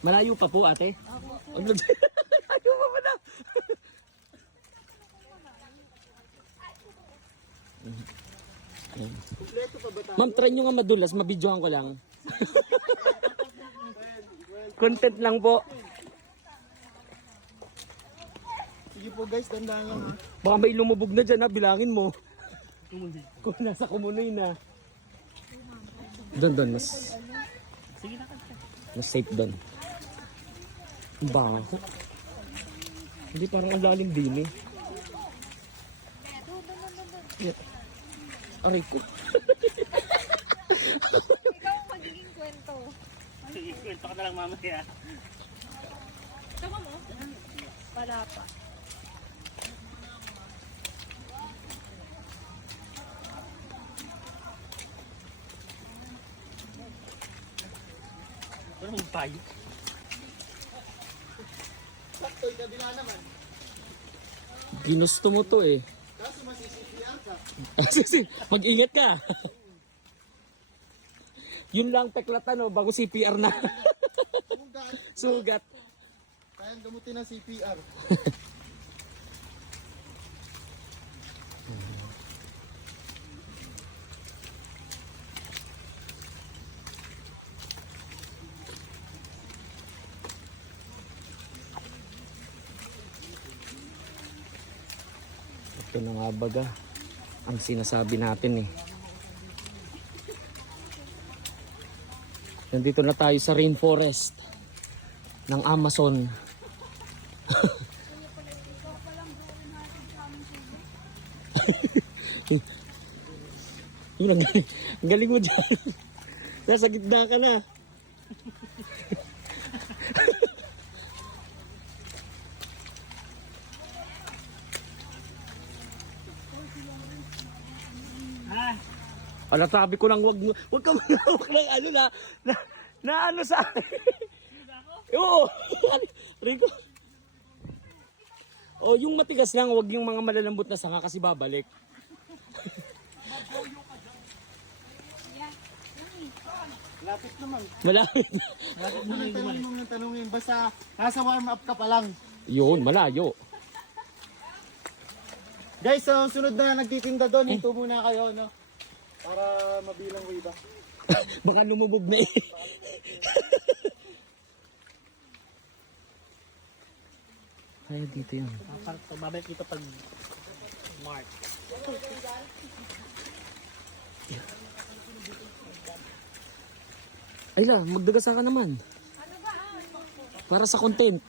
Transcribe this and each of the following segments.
Malayo pa po ate? Malayo pa ba na? Ma'am, try nyo nga madulas, mabidyohan ko lang. Content lang po. Sige po guys, tandaan lang ha. Baka may lumubog na dyan ha, bilangin mo. Kung nasa kumunoy na. Doon, mas... Mas safe doon. Ang bango. Hindi, parang ang lalim din eh. Aray ko. Ikaw ang magiging kwento. Sige, kwento ka na lang mamaya. Tama mo? Wala pa. Ano yung payo? Sakto'y kabila naman. Ginusto mo to eh. Kaso masisipiyar ka. Mag-ingat ka. Yun lang peklatan no, bago CPR na. Sugat. Sugat. Kayang gamutin ng CPR. Ito na nga baga ang sinasabi natin eh. Nandito na tayo sa rainforest ng Amazon. Yun, ang galing mo dyan. Nasa gitna ka na. Ala, sabi ko lang wag ka manawak ng ano na ano sa akin. Oo. Rico. Oh, yung matigas lang, wag yung mga malalambot na sanga kasi babalik. Lapit naman. Malapit. Lapit mo nang tanongin mo nang tanongin. Basta nasa warm up ka pa lang. Yun, malayo. Guys, so sunod na nagtitinda doon. Hinto muna kayo, no? Para mabilang way ba? Baka lumubog na eh. Kaya dito yan. Pagbabalik dito pag March. Ay la, magdagasa ka naman. Para sa content.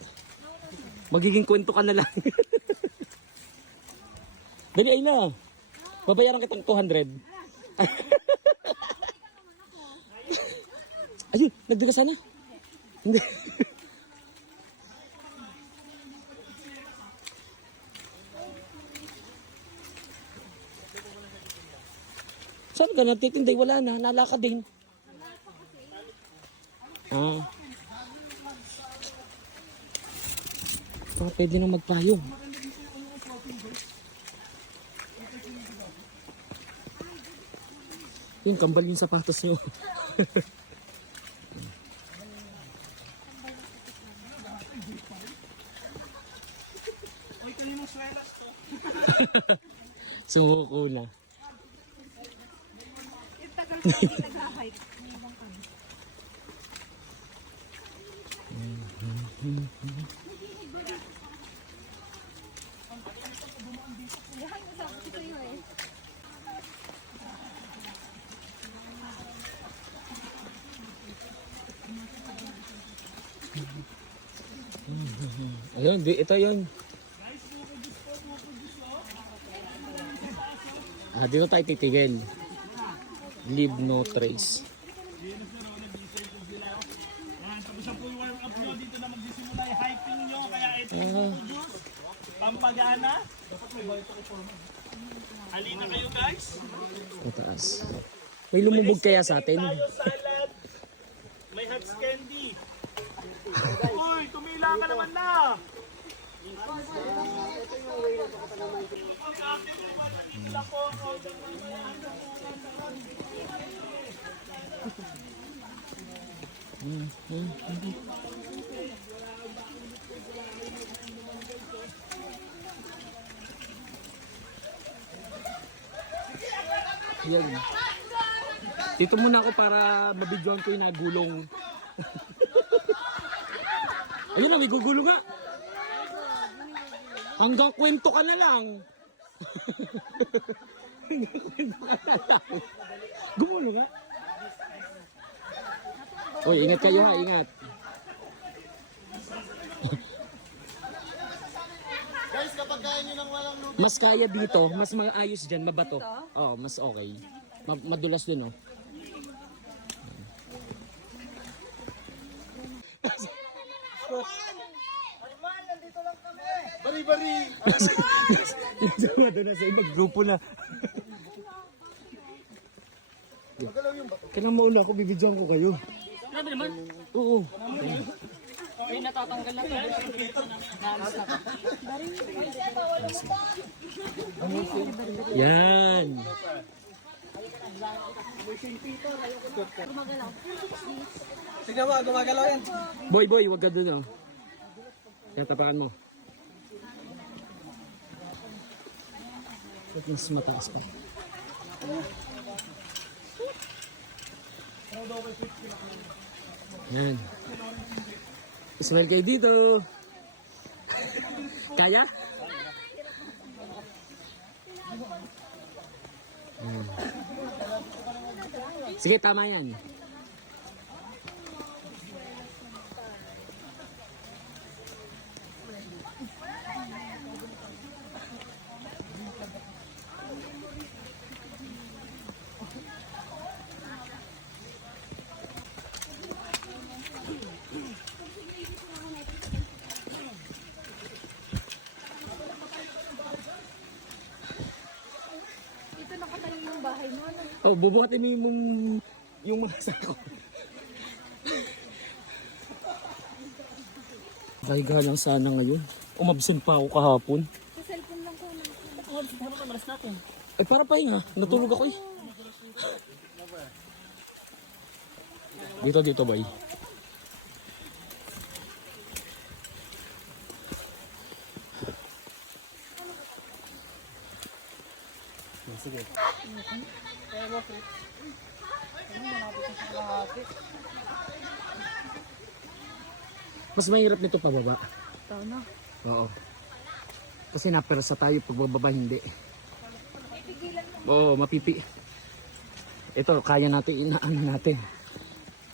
Magiging kwento ka na lang. Dali, ay la. Babayaran kitang 200. Ayun, nagdagasa na. Hindi. Saan ka nagtitinday? Wala na, nalakad din. Ah. Pwede nang magpayong. Yung kambal yung sapatos nyo. Uy, kali mo swelas to. Sumuko na. Yung tagal ko hindi nag-hike. Yahan ko sabi ko sa'yo eh. Ayun, ito yun. Dito tayo titigil. Leave no trace. Tapos na po yung warm up nyo. Dito na magsisimula yung hiking nyo. Kaya ito yung juice. Pampagana. Halina kayo guys. Mataas. May lumubog kaya sa atin? Tayo salad. May hot candy. Uy, tumila ka naman na. Yan. Dito muna ako para mabidyoan ko yung nagulong. Ayun na, may gugulo nga. Hanggang kwento ka na lang. Hanggang kwento ka na lang. Gumulo nga. Uy, ingat kayo ha, ingat. Guys, kapag kaya nyo nang walang lubid, Mas kaya dito, mas maayos dyan, mabato. Oo, mas okay. Madulas din, oh. bari-bari! Doon na sa ibang grupo na. Magalaw yung bato. Kailangan mauna ako, bibidyoan ko kayo. Grabe naman. Oo. Ay, natatanggal na Yan. Sige ba, gumagalaw yan. Boy, wag ka doon, oh. Kaya tapakan mo. Ba't mas mataas pa? Yan. Smile kayo dito. Kaya? Yan. Sige, tama yan. Dito nakatayo yung bahay mo. Ano? Oh, bubuhatin mo yung mga sako. Kaiga lang sana ngayon. Umabsent pa ako kahapon. Sa cellphone lang ko. Eh, para pahinga. Natulog ako eh. Dito, bay. Sige. Mas mahirap nito pababa. Ito na. Oo. Kasi napersa tayo pag bababa hindi. Oo, mapipi. Ito, kaya natin inaano natin.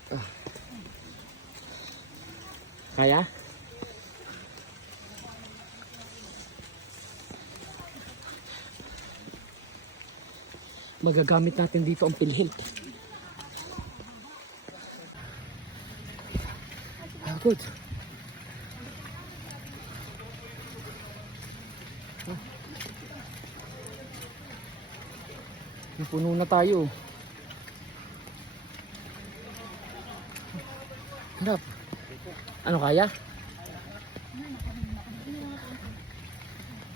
Ah. Kaya? Magagamit natin dito ang PhilHealth. Ah, good. Napuno na tayo. Harap. Ano kaya?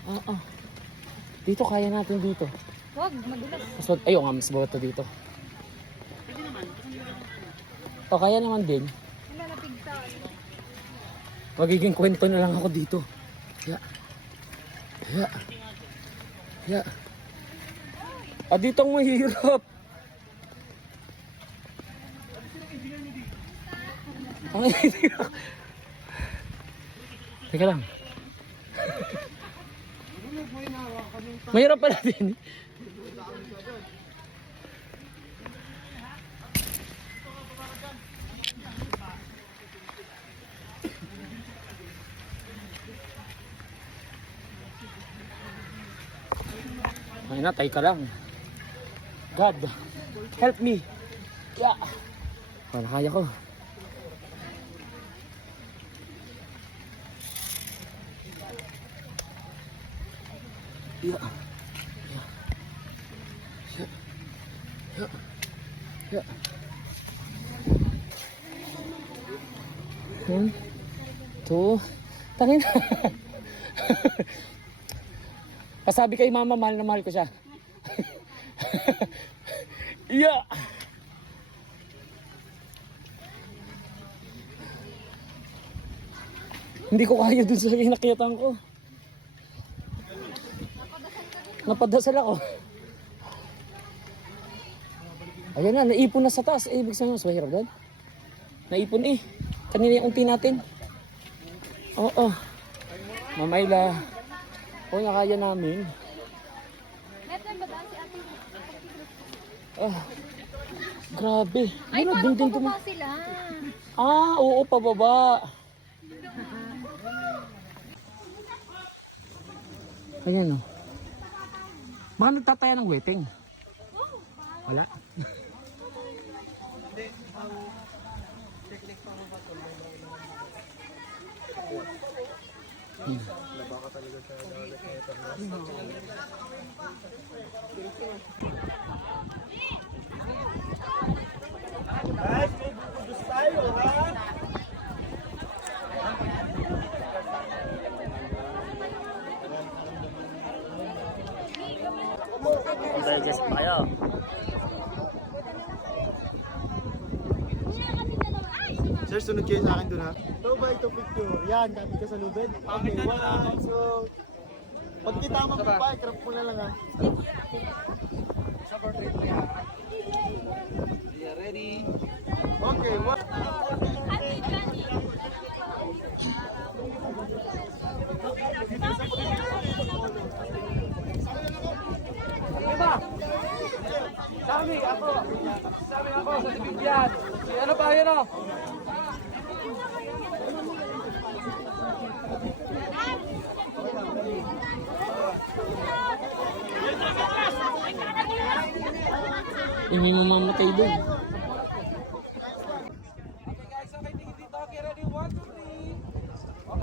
Oo. Dito kaya natin dito. Wag, madulas. So, ayun nga, mas bawa dito. Ito, kaya naman din. Wala na pigtaan. Magiging kwento na lang ako dito. Ya. Ah, dito ang mahirap. Ang mahirap. Teka lang. Mahirap pala din. Ay natay ka lang. God, help me. Yeah. Para kaya ko. Yeah. Yeah. 1, 2, tangin na. Pasabi kay mama, mahal na mahal ko siya. Yeah. Hindi ko kaya dun sa inakyatan ko. Napadasal ako. Ayan na, naipon na sa taas. Eh, ibig sabihin, mas mahirap doon. Naipon eh. Kanina yung unti natin. Oo. Mamayla. O, nakaya namin. Net na ba daan si ate? Ah, grabe. Ay, Ano, parang dun pababa sila. Ah, oo, pababa. Ayan o. Baka nagtataya ng weteng. Wala. Guys, may bubudus tayo, ha? Digest pa kayo. Sir, sunod kayo sa akin dun ha. So ba ito picture? Yan, kami ka sa lubid. Okay, one, so... Pag kita magpapay, crop mo na lang ha. Okay, one. Sami ako sa tibigyan. Si ano pa yun o? Hindi mamamatay doon.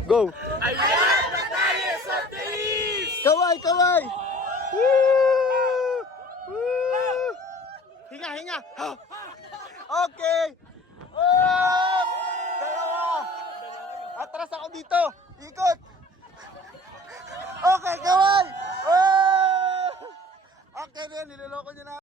Go! Ayan na tayo sa days! Kaway, kaway! Woo! Woo! Hinga, hinga! Okay! Oh! Dalawa! Atras ako dito! Ikot! Okay, kaway! Oh! Okay, niloloko niyo na.